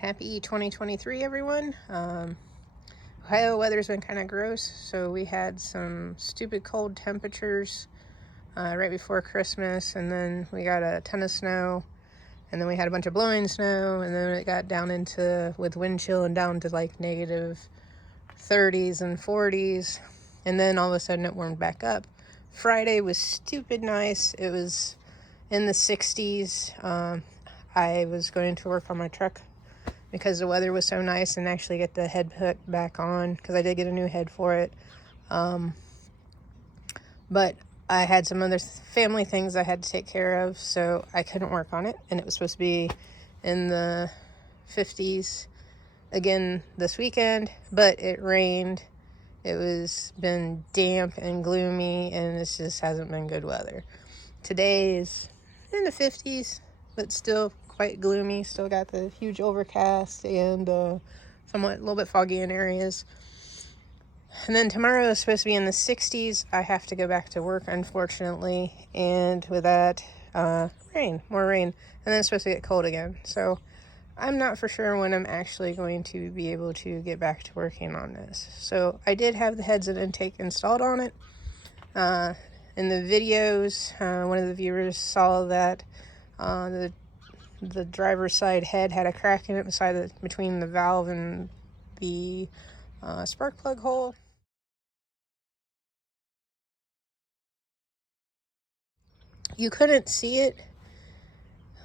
Happy 2023, everyone. Ohio weather's been kind of gross, so we had some stupid cold temperatures right before Christmas, and then we got a ton of snow, and then we had a bunch of blowing snow, and then it got down into, with wind chill, and down to like negative 30s and 40s, and then all of a sudden it warmed back up. Friday was stupid nice. It was in the 60s. I was going to work on my truck because the weather was so nice, and actually get the head put back on because I did get a new head for it. But I had some other family things I had to take care of, so I couldn't work on it, and it was supposed to be in the 50s again this weekend, but it rained. It was been damp and gloomy, and it just hasn't been good weather. Today is in the 50s, but still quite gloomy. Still got the huge overcast and somewhat a little bit foggy in areas. And then tomorrow is supposed to be in the 60s. I have to go back to work, unfortunately, and with that, more rain, and then it's supposed to get cold again. So I'm not for sure when I'm actually going to be able to get back to working on this. So I did have the heads and intake installed on it. In the videos, one of the viewers saw that the driver's side head had a crack in it between the valve and the spark plug hole. You couldn't see it.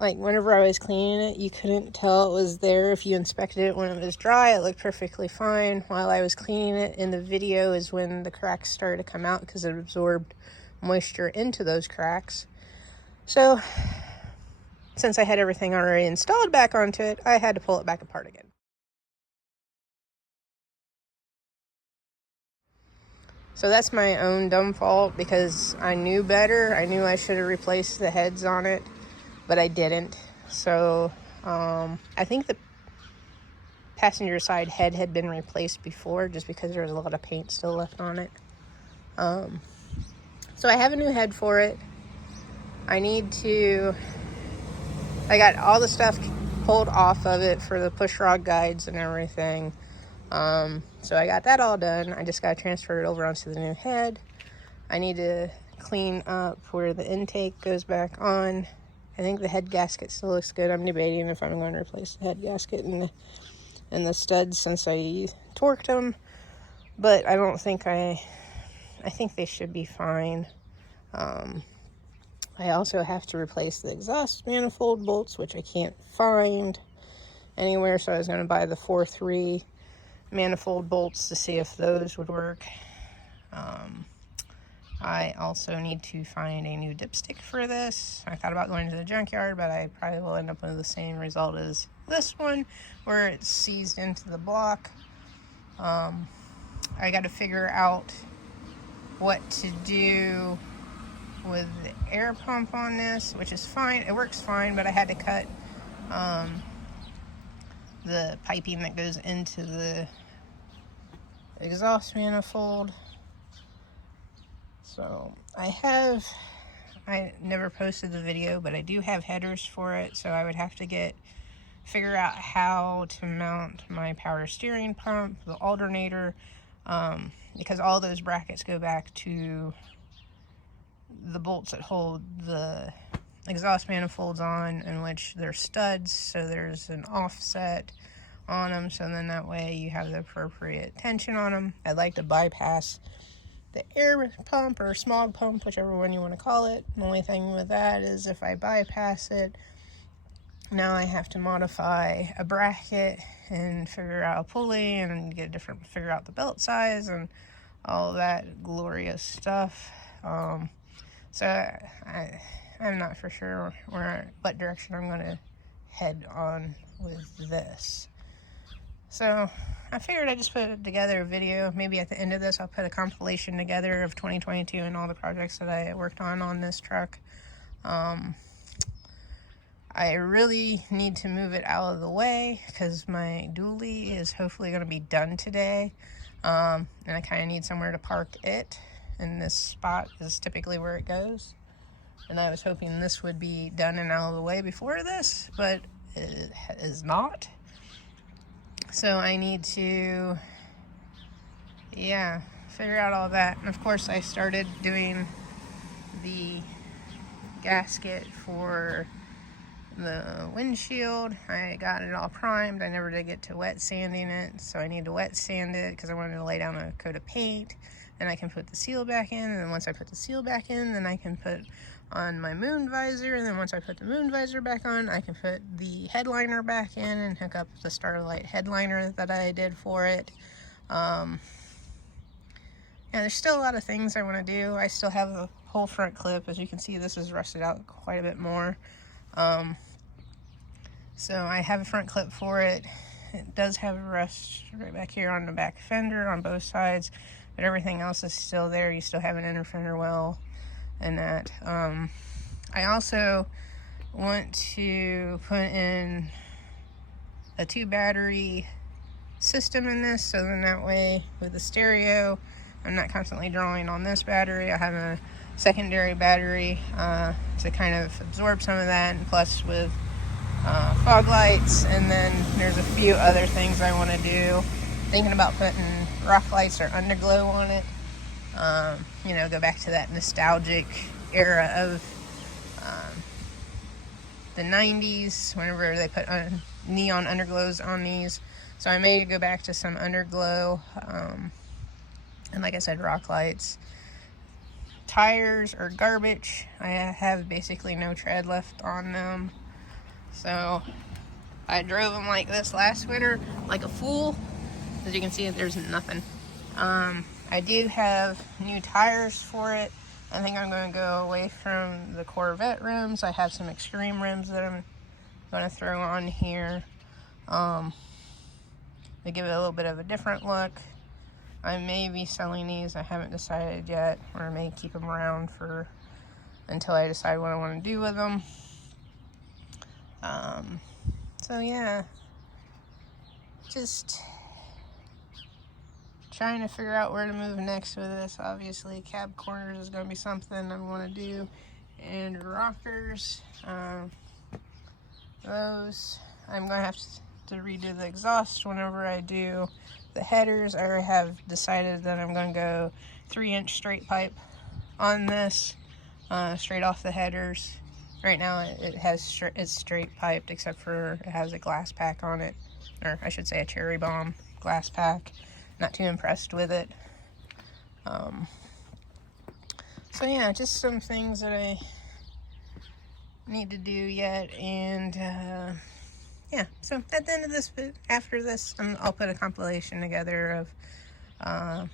Like, whenever I was cleaning it, you couldn't tell it was there. If you inspected it when it was dry, it looked perfectly fine. While I was cleaning it in the video is when the cracks started to come out because it absorbed moisture into those cracks. So since I had everything already installed back onto it, I had to pull it back apart again. So that's my own dumb fault because I knew better. I knew I should have replaced the heads on it, but I didn't. So I think the passenger side head had been replaced before just because there was a lot of paint still left on it. So I have a new head for it. I got all the stuff pulled off of it for the push rod guides and everything. So I got that all done. I just got to transfer it over onto the new head. I need to clean up where the intake goes back on. I think the head gasket still looks good. I'm debating if I'm going to replace the head gasket and the studs since I torqued them. But I don't think I think they should be fine. I also have to replace the exhaust manifold bolts, which I can't find anywhere, so I was going to buy the 4-3 manifold bolts to see if those would work. I also need to find a new dipstick for this. I thought about going to the junkyard, but I probably will end up with the same result as this one, where it's seized into the block. I got to figure out what to do with the air pump on this, which is fine. It works fine, but I had to cut the piping that goes into the exhaust manifold. So I never posted the video, but I do have headers for it, so I would have to figure out how to mount my power steering pump, the alternator, because all those brackets go back to the bolts that hold the exhaust manifolds on, in which they're studs, so there's an offset on them, so then that way you have the appropriate tension on them. I'd like to bypass the air pump or smog pump, whichever one you want to call it. The only thing with that is if I bypass it, now I have to modify a bracket and figure out a pulley and figure out the belt size and all that glorious stuff. So I'm not for sure what direction I'm going to head on with this. So I figured I'd just put together a video. Maybe at the end of this, I'll put a compilation together of 2022 and all the projects that I worked on this truck. I really need to move it out of the way because my dually is hopefully going to be done today. And I kind of need somewhere to park it. And this spot is typically where it goes. And I was hoping this would be done and out of the way before this, but it is not. So I need to, yeah, figure out all that. And of course I started doing the gasket for the windshield. I got it all primed. I never did get to wet sanding it, so I need to wet sand it because I wanted to lay down a coat of paint. Then I can put the seal back in, and then once I put the seal back in, then I can put on my moon visor, and then once I put the moon visor back on, I can put the headliner back in and hook up the Starlight headliner that I did for it. Yeah, there's still a lot of things I want to do. I still have the whole front clip. As you can see, this is rusted out quite a bit more. So I have a front clip for it. It does have a rust right back here on the back fender on both sides, but everything else is still there. You still have an inner fender well and that. I also want to put in a 2-battery system in this, so then that way with the stereo I'm not constantly drawing on this battery. I have a secondary battery to kind of absorb some of that, and plus with fog lights, and then there's a few other things I want to do. Thinking about putting rock lights or underglow on it. You know, go back to that nostalgic era of the 90s, whenever they put neon underglows on these. So I may go back to some underglow, and like I said, rock lights. Tires are garbage. I have basically no tread left on them. So I drove them like this last winter, like a fool. As you can see, there's nothing. I do have new tires for it. I think I'm going to go away from the Corvette rims. I have some Extreme rims that I'm going to throw on here. They give it a little bit of a different look. I may be selling these. I haven't decided yet, or I may keep them around for until I decide what I want to do with them. So yeah, just trying to figure out where to move next with this. Obviously, cab corners is going to be something I want to do, and rockers, those I'm going to have to redo the exhaust whenever I do. The headers, I have decided that I'm going to go 3-inch straight pipe on this, straight off the headers. Right now it's straight piped, except for it has a glass pack on it, or I should say a cherry bomb glass pack. Not too impressed with it. So yeah, just some things that I need to do yet, and yeah, so at the end of this, after this, I'll put a compilation together of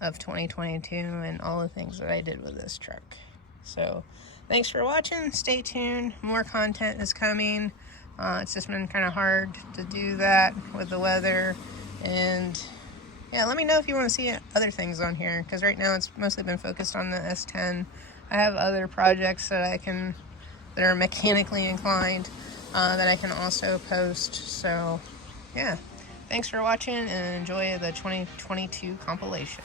2022 and all the things that I did with this truck. So thanks for watching. Stay tuned. More content is coming. It's just been kind of hard to do that with the weather. And yeah, let me know if you want to see other things on here, because right now it's mostly been focused on the S10. I have other projects that are mechanically inclined, that I can also post. So yeah, thanks for watching, and enjoy the 2022 compilation.